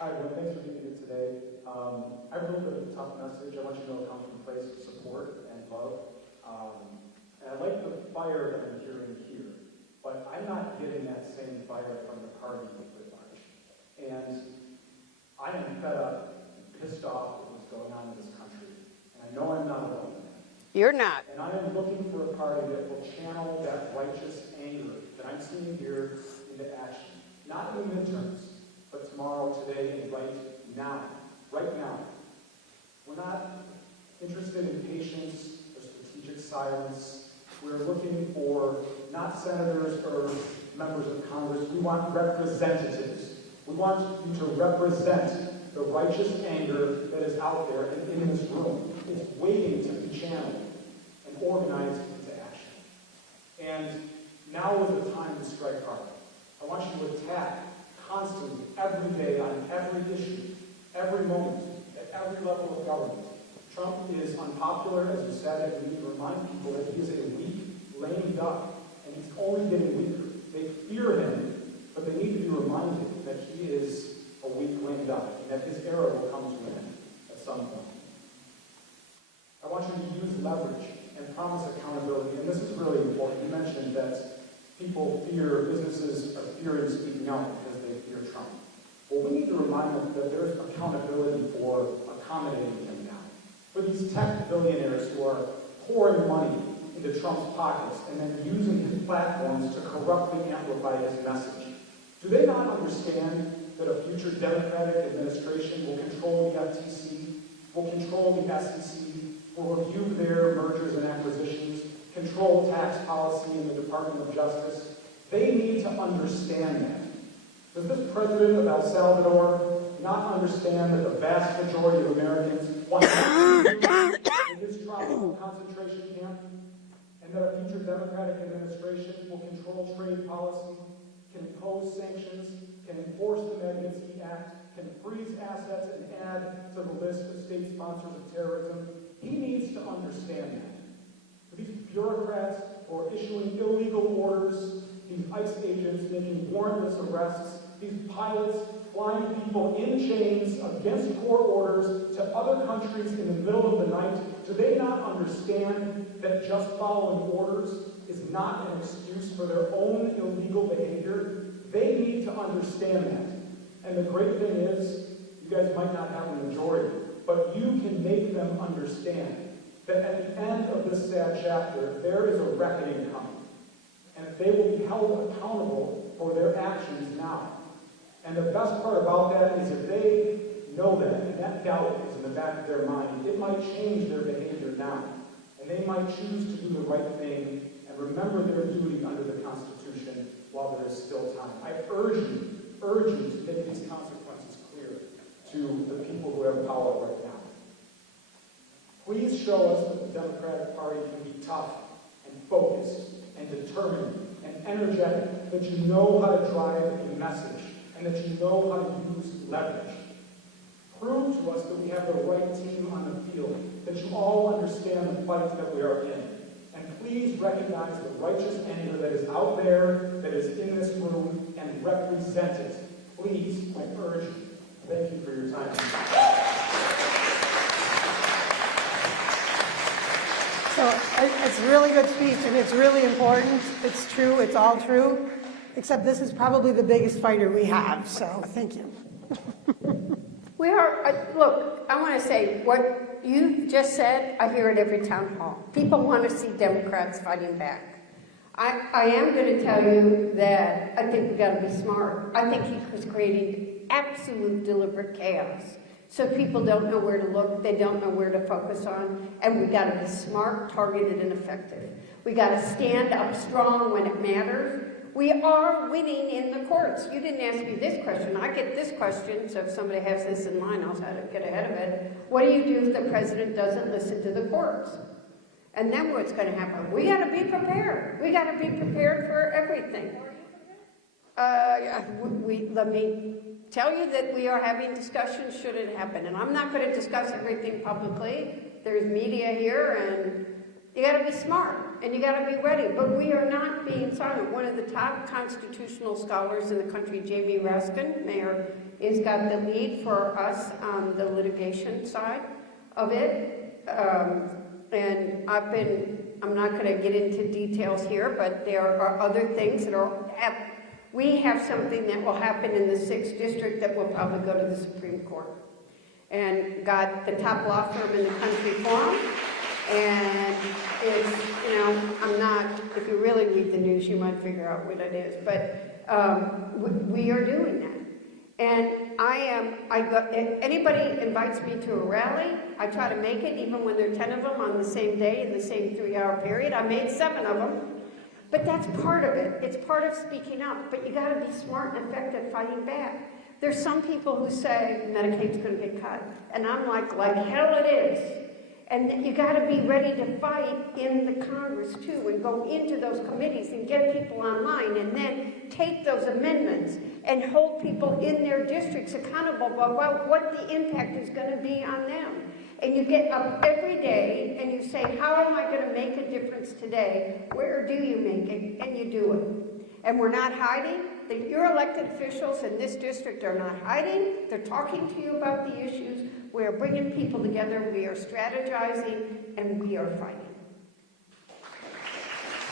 Hi, everyone. Thanks for being here today. I have a little bit of a tough message. I want you to know it comes from a place of support and love. And I like the fire that I'm hearing here, but I'm not getting that same fire from the party with March. And I am fed up, pissed off with what's going on in this country. And I know I'm not alone. You're not. And I am looking for a party that will channel that righteous anger that I'm seeing here into action. Not in the midterms, but tomorrow, today, and right now. Right now. We're not interested in patience or strategic silence. We're looking for not senators or members of Congress. We want representatives. We want you to represent the righteous anger that is out there and in this room. It's waiting to be channeled and organized into action. And now is the time to strike hard. I want you to attack constantly, every day, on every issue, every moment, at every level of government. Trump is unpopular, as you said, and we need to remind people that he is a weak, lame duck, and he's only getting weaker. They fear him, but they need to be reminded that he is a weak, lame duck, and that his era will come to an end at some point. I want you to use leverage and promise accountability, and this is really important. You mentioned that businesses are fearing speaking out because they fear Trump. Well, we need to remind them that there's accountability for accommodating him now. For these tech billionaires who are pouring money into Trump's pockets and then using his platforms to corruptly amplify his message. Do they not understand that a future Democratic administration will control the FTC, will control the SEC, will review their mergers and acquisitions, control tax policy in the Department of Justice? They need to understand that. Does this president of El Salvador not understand that the vast majority of Americans want to in his tropical concentration camp, and that a future Democratic administration will control trade policy, can impose sanctions, can enforce the Magnitsky Act, can freeze assets and add to the list of state sponsors of terrorism? He needs to understand that. For these bureaucrats who are issuing illegal orders, these ICE agents making warrantless arrests, these pilots flying people in chains against court orders to other countries in the middle of the night, do they not understand that just following orders is not an excuse for their own illegal behavior? They need to understand that. And the great thing is, you guys might not have a majority, but you can make them understand that at the end of this sad chapter, there is a reckoning coming. And they will be held accountable for their actions now. And the best part about that is if they know that, and that doubt is in the back of their mind, it might change their behavior now. And they might choose to do the right thing and remember their duty under the Constitution while there is still time. I urge you to make these consequences clear to the people who have power right now. Please show us that the Democratic Party can be tough and focused and determined and energetic, that you know how to drive a message and that you know how to use leverage. Prove to us that we have the right team on the field, that you all understand the fight that we are in. And please recognize the righteous anger that is out there, that is in this room, and represent it. Please, I urge you. Thank you for your time. So it's a really good speech, and it's really important. It's true. It's all true. Except this is probably the biggest fighter we have. So thank you. We are, look, I want to say what you just said, I hear it every town hall. People want to see Democrats fighting back. I am going to tell you that I think we got to be smart. I think he was creating absolute deliberate chaos. So people don't know where to look, they don't know where to focus on, and we got to be smart, targeted, and effective. We got to stand up strong when it matters. We are winning in the courts. You didn't ask me this question. I get this question, so if somebody has this in mind, I'll try to get ahead of it. What do you do if the president doesn't listen to the courts? And then what's going to happen? We got to be prepared. We got to be prepared for everything. Let me tell you that we are having discussions should it happen. And I'm not going to discuss everything publicly. There's media here, and you got to be smart. and you gotta be ready, but we are not being silent. One of the top constitutional scholars in the country, Jamie Raskin, Mayor, has got the lead for us on the litigation side of it. And I'm not gonna get into details here, but there are other things that we have something that will happen in the 6th district that will probably go to the Supreme Court. And got the top law firm in the country for them. And it's, I'm not, if you really read the news, you might figure out what it is. But we are doing that. And anybody invites me to a rally, I try to make it, even when there are 10 of them on the same day in the same 3-hour period. I made 7 of them. But that's part of it. It's part of speaking up. But you got to be smart and effective fighting back. There's some people who say Medicaid's going to get cut. And I'm like hell it is. And you got to be ready to fight in the Congress too, and go into those committees and get people online, and then take those amendments and hold people in their districts accountable about what the impact is going to be on them. And you get up every day and you say, how am I going to make a difference today? Where do you make it? And you do it. And we're not hiding. Your elected officials in this district are not hiding. They're talking to you about the issues. We are bringing people together. We are strategizing, and we are fighting.